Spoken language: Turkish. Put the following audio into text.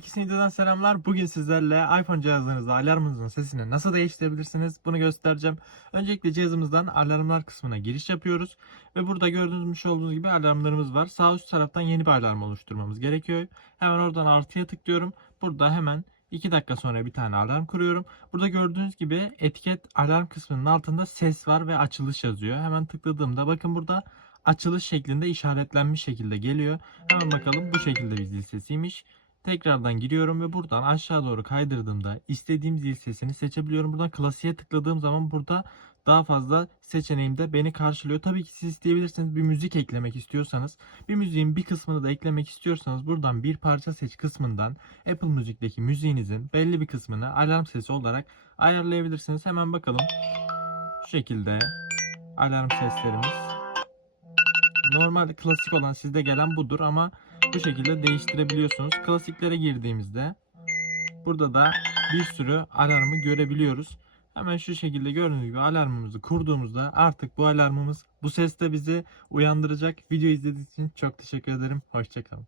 İkisini videodan selamlar. Bugün sizlerle iPhone cihazınızda alarmınızın sesini nasıl değiştirebilirsiniz bunu göstereceğim. Öncelikle cihazımızdan alarmlar kısmına giriş yapıyoruz. Ve burada gördüğünüz olduğunuz gibi alarmlarımız var. Sağ üst taraftan yeni bir alarm oluşturmamız gerekiyor. Hemen oradan artıya tıklıyorum. Burada hemen 2 dakika sonra bir tane alarm kuruyorum. Burada gördüğünüz gibi etiket alarm kısmının altında ses var ve açılış yazıyor. Hemen tıkladığımda bakın burada açılış şeklinde işaretlenmiş şekilde geliyor. Hemen bakalım bu şekilde bir zil sesiymiş. Tekrardan giriyorum ve buradan aşağı doğru kaydırdığımda istediğim zil sesini seçebiliyorum. Buradan klasiğe tıkladığım zaman burada daha fazla seçeneğimde beni karşılıyor. Tabii ki siz isteyebilirsiniz bir müzik eklemek istiyorsanız. Bir müziğin bir kısmını da eklemek istiyorsanız buradan bir parça seç kısmından Apple Müzik'teki müziğinizin belli bir kısmını alarm sesi olarak ayarlayabilirsiniz. Hemen bakalım. Şu şekilde alarm seslerimiz. Normal klasik olan sizde gelen budur ama bu şekilde değiştirebiliyorsunuz. Klasiklere girdiğimizde burada da bir sürü alarmı görebiliyoruz. Hemen şu şekilde gördüğünüz gibi alarmımızı kurduğumuzda artık bu alarmımız bu seste bizi uyandıracak. Video izlediğiniz için çok teşekkür ederim. Hoşçakalın.